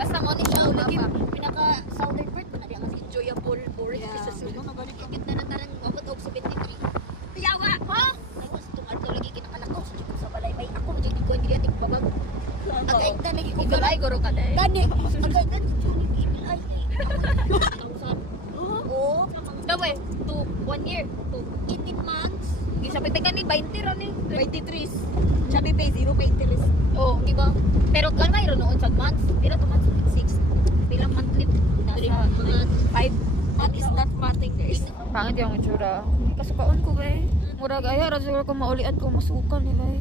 Basta mo ni siya lagi pinaka southern part na di ang enjoyable forest sa sulod. Ikit na tarang abot og 73. Tiyawa ha? Ay was tumadto lagi kinakalakaw sa balay bay ako mo jud ko dili ating babag. Agay ta lagi ko balay guro ka dai. Gani. Agay ta jud ay. Oo. Dawe to 1 year to 18 months. Gisapit ka ni 20 ra ni 23. Sabi pay 0 pay interest. Oh, di ba? Pero kan mayroon noon sa months. Pila to months 6. Pila monthly nasa mga 5. That is not mating guys. Pangit yung itsura. Kasukaon ko ba eh. Murag ayaw, siguro ko maulian ko masukan nila eh.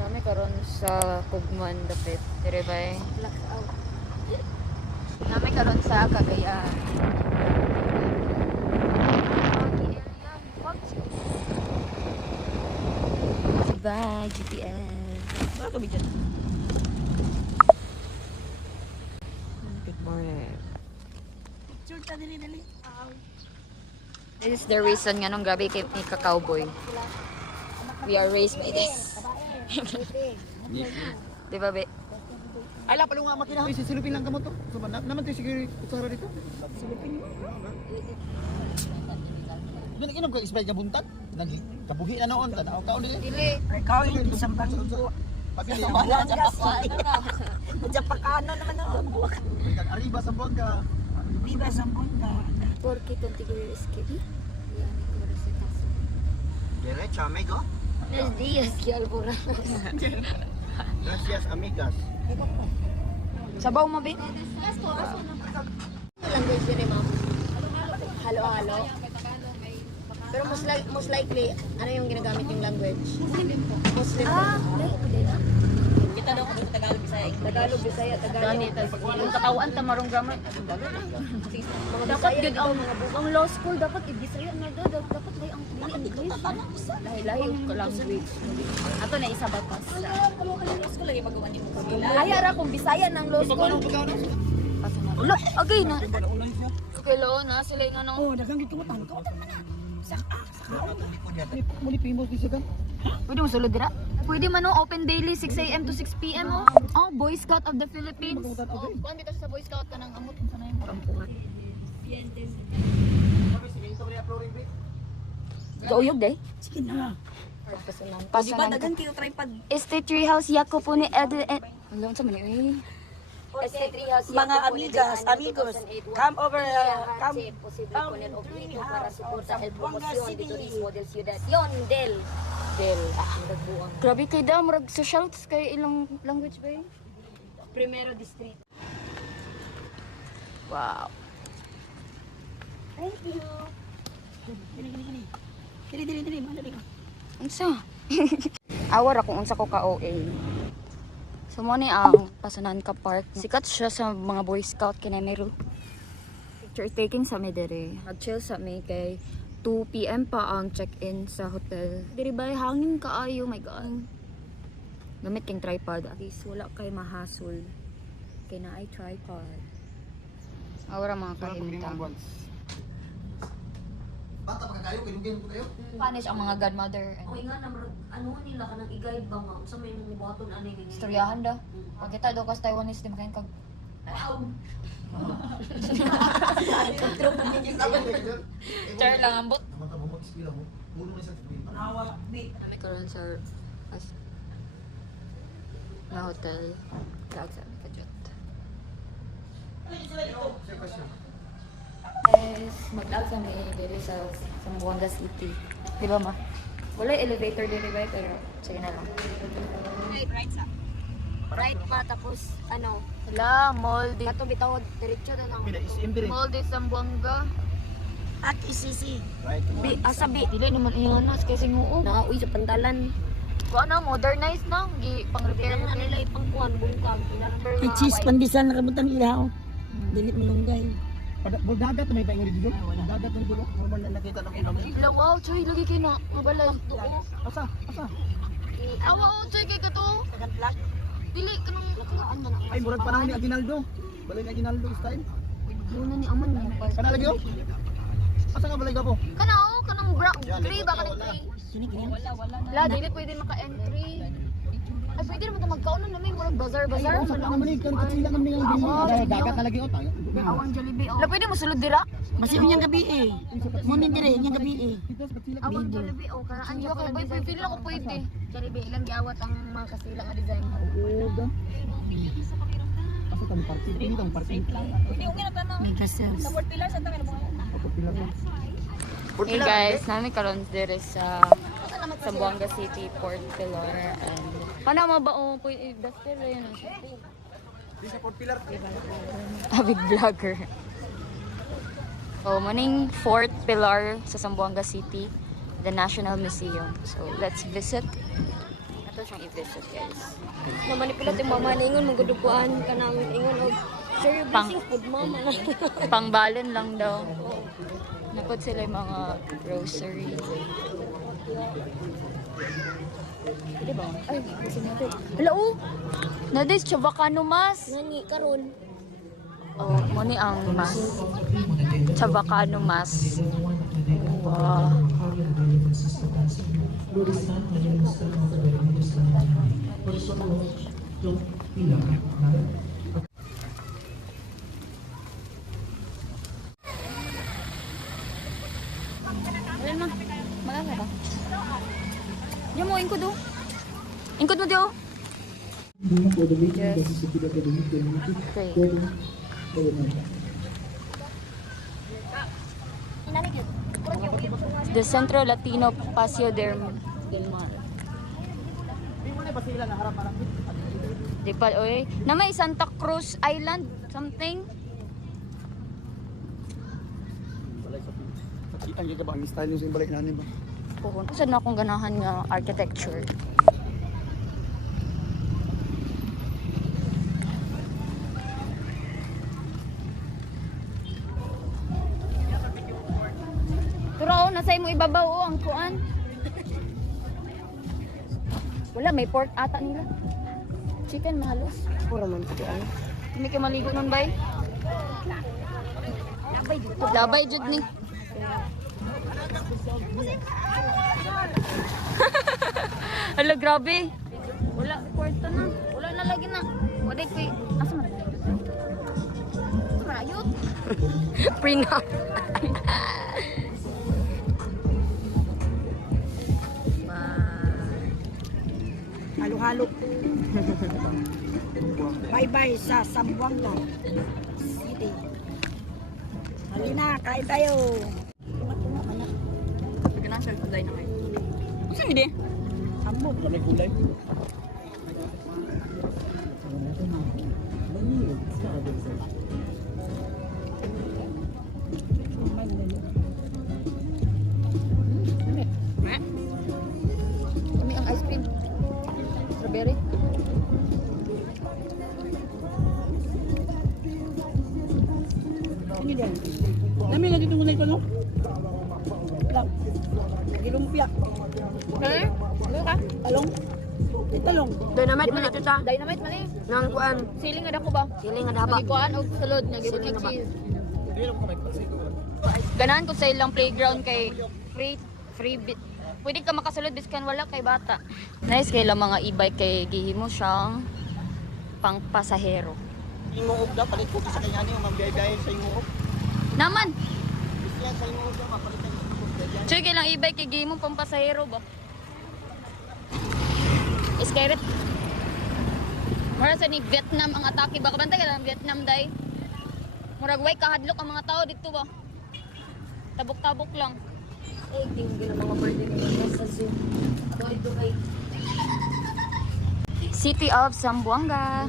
Dami karon sa Kugman dapit. Dire ba eh. Blackout. Dami karon sa Cagayan. Bye, GPS. Wala kami dyan. Good morning. Picture ta dili. This is the reason nga nung gabi kay ka-cowboy. We are raised by this. Di ba, be? Ay, la pala nga makina. Sisilupin lang ka mo to. So, naman tayo siguro kutsara dito. Silupin mo. Inom ka isbay ka buntan. Kabuhi na noon. Tanaw ka nila. Dili. Ikaw yung isang bangko. Pagkali yung wala dyan. Japakano naman ang buwak. Arriba sa bangka. Arriba sa bangka. Porque contigo escape. Derecho, amigo. Los días que alboran. Gracias, amigas. Sabaw mo, be? Language yun eh, ma'am. Halo-halo. Pero most likely, ano yung ginagamit yung language? Muslim po. Kita daw kung Tagalog, Bisaya. Tagalog, Bisaya, Tagalog. Yung katawan, tamarong grammar. Dapat good ang law school, dapat i-Bisaya na daw. Dapat lahi ang English. Lahi yung language. Ato na isa batas. Law school lagi magawa ni mo. Ay, ara kung Bisaya ng law school. Ulo, agay na. Hello na, sila yung ano. Oh, dagang gito mo tangkaw. Muli pimos di siya. Pwede mo sulod dira? Pwede man no, open daily 6 AM to 6 PM oh. Oh, Boy Scout of the Philippines. Oh, kuan bitaw sa Boy Scout ka ng amot sa na yung Rampuhan. Gauyog day? sige na. Pasalan. Kayo try pag Estate Treehouse Yako po ni Alam sa man eh. mga amigas, amigos, come over, come para suporta el promosyon de turismo del ciudad. Yon, Del. Grabe kay da, murag social kay ilang language ba eh? Primero distrito. Wow. Thank you. Dili, madali. Unsa? Awar ako unsa ko ka OA. So mo ni ang Pasananca Park. Sikat siya sa mga Boy Scout kina meron. Picture taking sa mi dere. Mag-chill sa mi kay 2 PM pa ang check-in sa hotel. Diri ba hangin kaayo, my god. Gamit king tripod at least wala kay mahasol. Kay na ay tripod. Awara mga kahimtang. Bata pa kayo, kinugin ko kayo. Spanish ang mga godmother. O nga naman, ano nila ka nang i-guide ba nga? Sa may mga buhaton ano yung Istoryahan daw. Pag kita daw kas Taiwanese di makain kag Char lang ambot. Naman mo mag-ispila mo. Mulo na isang sabihin. Kami karon sa na hotel. Lagsa kajot. Yes, mag-alsa may diri sa Zamboanga City. Di ba ma? Wala elevator diri ba pero sige na lang. Right pa tapos ano, Wala, mall di kato bitaw diretso na lang. Pina is imbire. mall di Zamboanga. At isisi. Right. Asa bi Dili naman iyanas kasi nguo. nauwi sa pantalan. Kuha na modernized na, gi pang-repair Kaya mo nila nila. ipangkuhan bungkam. Kay cheese pandisan nakabutan ilaw. Dili malunggay. Dagat may paingon dito. Dagat ng dulo. Normal na nakita ng ulam. Lawaw, choy lagi kay na. Mabalay. Asa? Awa, choy kay kato. Dili kanang Ay, murag panahon ni Aguinaldo. Balay ni Aguinaldo this time. Muna ni aman ni. Kana lagi oh. Asa nga balay ka po? Kanang gray ba kanang gray? Sini kini. La, dili pwede maka-entry. Ay, pwede naman ito magkaunan namin. Walang bazar-bazar. Sa naman ni kan katsila naman ang bili. Dagat na lagi o tayo. Awang Jollibee. La, pwede mo sulod dira? Masih niyang gabi eh. Munin dire, niyang gabi eh. Awang Jollibee. O, karaan niyo. Okay, boy, pwede lang ako pwede. Jollibee, ilang giawat ang mga kasila nga design. Uga. Kasi kami party, ini tong party. May kasels. Hey guys, namin karon dire sa Zamboanga City, Port Pilar. And paano ba o pwede daster yun? Di sa Port Pilar. Big vlogger. So, maning Fort Pilar sa Zamboanga City, the National Museum. So, let's visit. Ito siyang i-visit, guys. Namanipulot yung mama na ingon, magdudukuan ka ng ingon o share your blessings, food mama. Pangbalon lang daw. Napod sila yung mga grocery. Pwede ba? Ay, gusto natin. Hala, oh! Nadis, Chavacano mas. Nani, karon. Oh, muni ang mas. Chavacano mas. Wow. Wala na. Maganda ba? Diyan mo, ingkod oh. Ingkod mo diyo. Yes. Okay. The Centro Latino Paseo del Mar. Di pa, oy. Na may Santa Cruz Island, something. Kita niyo ba ang style yung simbalik nanin ba? Puhon. Usad na akong ganahan nga architecture. Pero nasay mo ibabaw oh, ang kuan. Wala, may pork ata nila. Chicken mahalos. Pura man ito ano. Hindi ka maligo nun, bay? Labay jud ni. Hala, grabe. Wala, kwarto na. Wala na lagi na. Wala, kay... Asa man? Asa man, ayot? Prenup. Halo-halo. Bye-bye sa Zamboanga City. Halina, kain tayo. Ganang self-apply na kayo. Ano saan hindi? Ambot. May kulay. Kami ang ice cream. Strawberry. Ini din. Nami lagi tunggu na ito, no? Lang. Gilumpia. Eh? Ano ka? Talong. Talong. Dynamite man ito ta. Dynamite man eh. Nang kuan, Siling nga ko ba? siling nga daba. Nagikuan og sulod nga gibot Siling ng na ba? cheese. Ayun ako may pasito. Ganahan ko sa ilang playground kay free bit. Pwede ka makasulod biskan wala kay bata. Nice kay lang mga e-bike kay gihimo siyang pang pasahero. Imuog daw palit ko sa kanya niyo mambiyay sa imuog. Naman. Siya sa imuog daw mapalitan niyo sa biyay. Choy kay lang e-bike kay gihimo pang pasahero ba? Scared. Mura sa ni Vietnam ang atake ba kabantay ka ng Vietnam day. Murag way kahadlok ang mga tao dito ba. Tabok-tabok lang. Eh, tingin ng mga birthday ko sa zoo. Ito kay City of Zamboanga.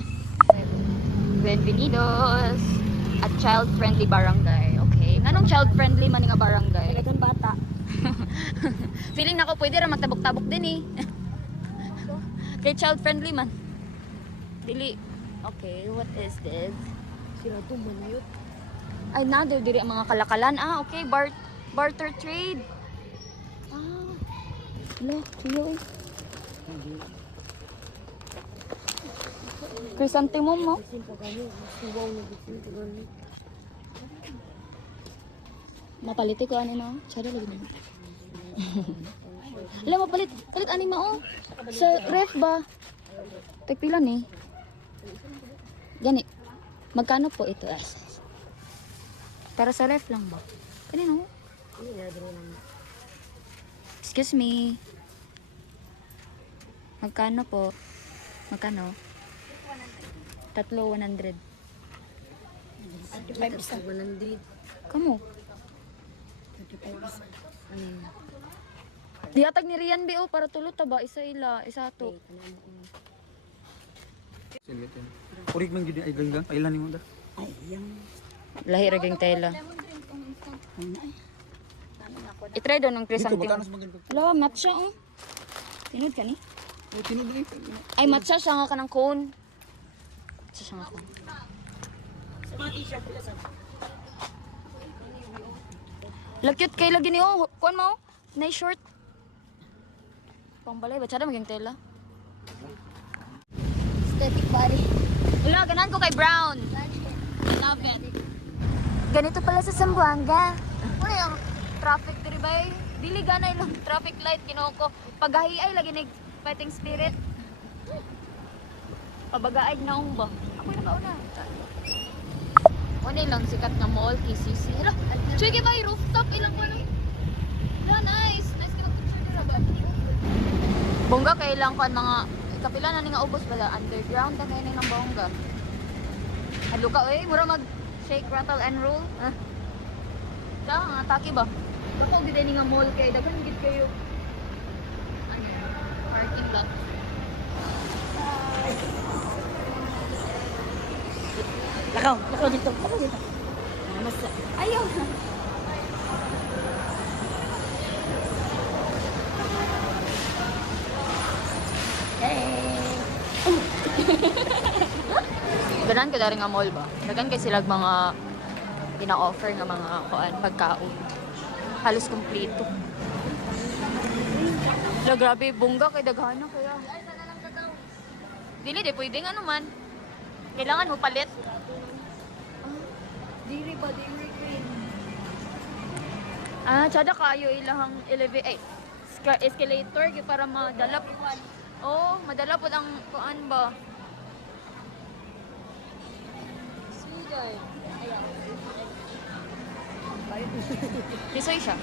Bienvenidos at child-friendly barangay. Okay. Anong child-friendly man nga barangay? Talagang bata. Feeling na ko pwede ra magtabok-tabok din eh. Kay child-friendly man. Dili. Okay, what is this? Sila to manayot. Ay, nado diri ang mga kalakalan. Ah, okay. Barter trade. Ah. Hello, Kiyo. Chrysanthemum mo? Mapaliti ko ano na. Tsara lagi na. Alam mo, palit ani mo oh. Sa ref ba? Tagpila ni. Gani. Magkano po ito? Para sa ref lang ba? Kanino? Excuse me. Magkano po? Magkano? 100. 35 isa. 100. Kamu? 35 isa. Dihatag ni Rian Bio para tulot ta ba? Isa to. Sige, tin. Urig man gid ay ganggang. Pailan ni mo da. Ay, yung... Lahi ra ging tela. I-try daw ng Dito chrysanthemum. magkano sa maganda? Wala, matcha oh. Tinod ka ni? Oh, tinud ni. Ay, matcha siya nga ka ng cone. Matcha siya nga cone. Sa mga t-shirt, pila sa... Lakyot kay lagi ni oh. Kuan mo? Nay short. Pangbalay ba? Tsada maging tela. Aesthetic body. Wala, ganahan ko kay Brown. Love it. Ganito pala sa Zamboanga. Ano yung traffic diri ba? Dili ganay lang traffic light kinoko. Pagahi ay lagi nig fighting spirit. Pabagaay na ba? Ako na kauna. Ano lang sikat na mall KCC. Hala, sige ba rooftop ilang ano? Hala, nice. Nice kita picture dira ba? Bongga kailang kan mga kapila na ni nga ubos bala underground na kayo ng bongga. Halo ka oy, mura mag shake, rattle and roll. Da, nga taki ba? Pero kung gid ni nga mall kay daghan gid kayo. Ano? Parking lot. Lakaw dito. Ayaw. Ganan ka dari nga mall ba? Dagan kay sila mga gina-offer nga mga kuan pagkaon. Halos kumpleto. La grabe bongga kay daghana kaya. Dili de pwede nga naman. Kailangan mo palit. Diri ba? Diri cream. Tsada kayo ilahang escalator kay para madala. Oh, madala po ang kuan ba? Sweetheart. Lisoy siya.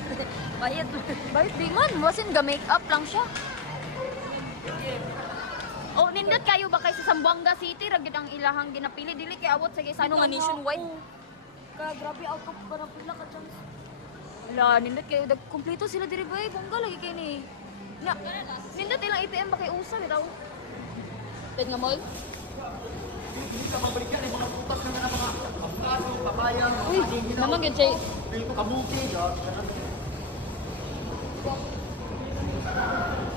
Bayad. Bayad di man, wasin ga make-up lang siya. Oh, nindot kayo ba kay sa Zamboanga City ra gid ang ilahang ginapili dili kay abot sa ano nga nationwide. Ka grabe out of para pila ka chance. Wala, nindot kayo dag kumpleto sila diri bay, bongga lagi kay ni. Na, nindot ilang ATM ba kay usa bitaw? Ted nga mall. Hindi ka mabalikan yung mga putas na mga avocado, papaya, Uy, naman gyud say. dito kamuti,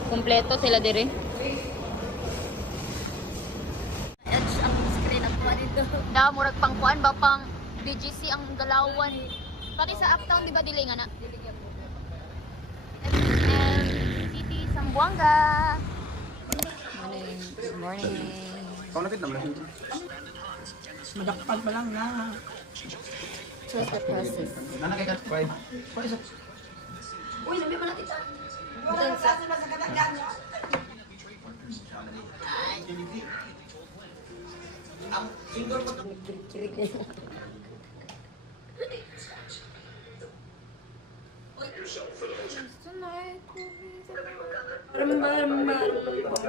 Kumpleto sila diri. Edge ang screen ako dito. Da murag pangkuan ba pang BGC ang galawan. Pati sa uptown di ba dili nga na? And City Zamboanga. Morning. Good morning. Kau lapit naman. Madakpan pa lang na. Trust the process. Nana kay kat 5. Isa. Uy, sabi mo na tita.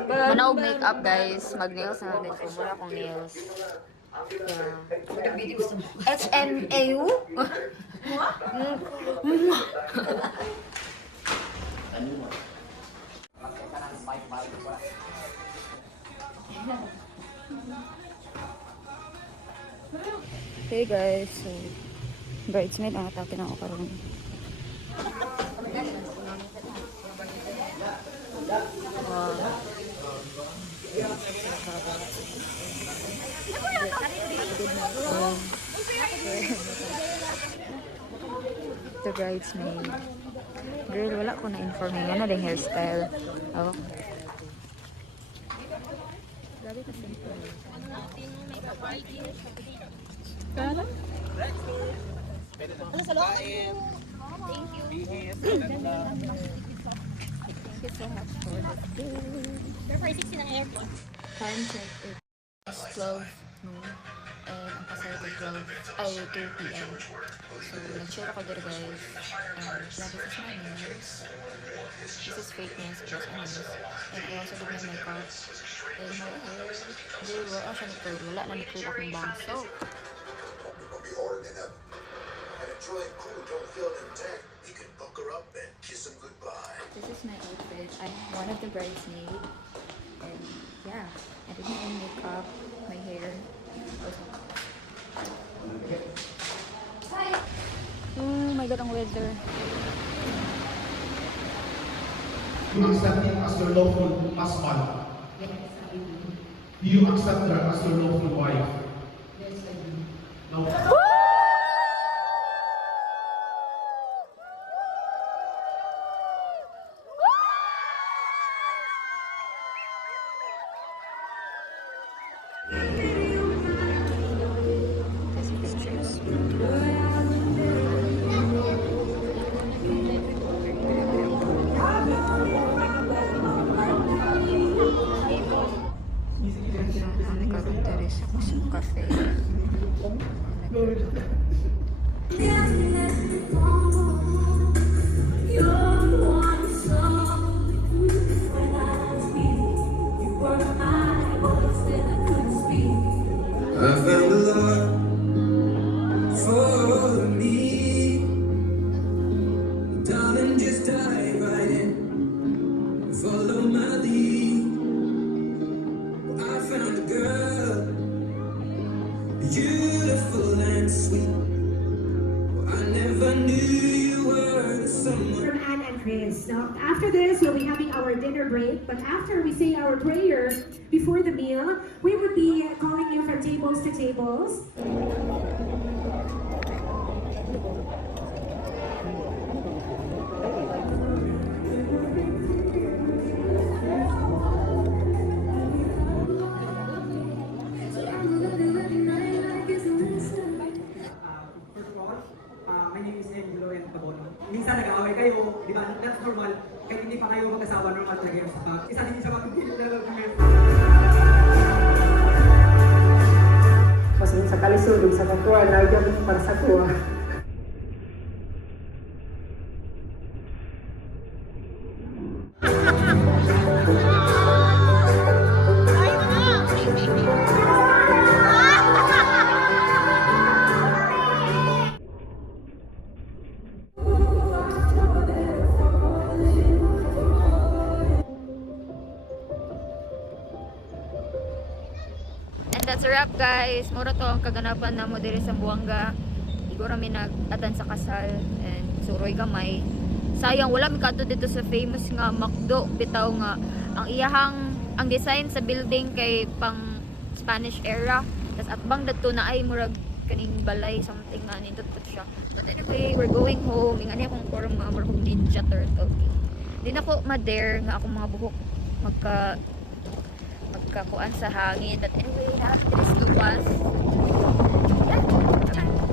Muna og makeup guys. Mag-nails na natin ko. Muna akong nails. Yeah. SMAU? Okay guys, so bridesmaid ang atake na ako karon. The bridesmaid. Girl, wala ko na inform nga na din hairstyle. Oh. Grabe ka simple. you so much for the food. Time check is 12 noon. And ang pasaya ko 2 p.m. So, nag-share ako there guys. And yeah, this is my nails. This is fake nails plus nails. And I also did my makeup. And my hair. Hindi, wala siya nag-curl. Wala na nag-curl akong bang. So, this is my outfit. I'm one of the bridesmaids. And yeah, I did my own makeup, my hair. Oh my god, ang weather. You accept him as your lawful husband. Do you accept her as your lawful wife? Yes, I do. Now, Pictures. Nagkaroon sa kusang cafe. I found a love for me. Darling, just dive right in. Follow my lead. I found a girl, beautiful and sweet. I never knew you were the someone. From Anne and Chris. Now, after this, we'll be having our dinner break. But after we say our prayer before the meal, we would be calling you from tables to tables. First of all, my name is Angelo and Tabon. Minsan nag-aaway kayo, di ba? That's normal. Kahit hindi pa kayo mag-asawa, normal talaga yung saka. Isa din sa mga pinili na lang. Kasi sa kalisod, sa katuwa, nagyan para sa tuwa. And that's a wrap guys. Mura to ang kaganapan na mo diri sa Buanga. Siguro mi nag-atan sa kasal and suroy gamay. Sayang wala mi kadto dito sa famous nga McDo bitaw nga ang iyahang ang design sa building kay pang Spanish era. Tas atbang dadto na ay murag kaning balay something nga nindot siya. But anyway, we're going home. Ingani akong korong mga murag ninja turtle. Di na ko ma-dare nga akong mga buhok magkakuan sa hangin. But anyway, na, this luwas. Yeah.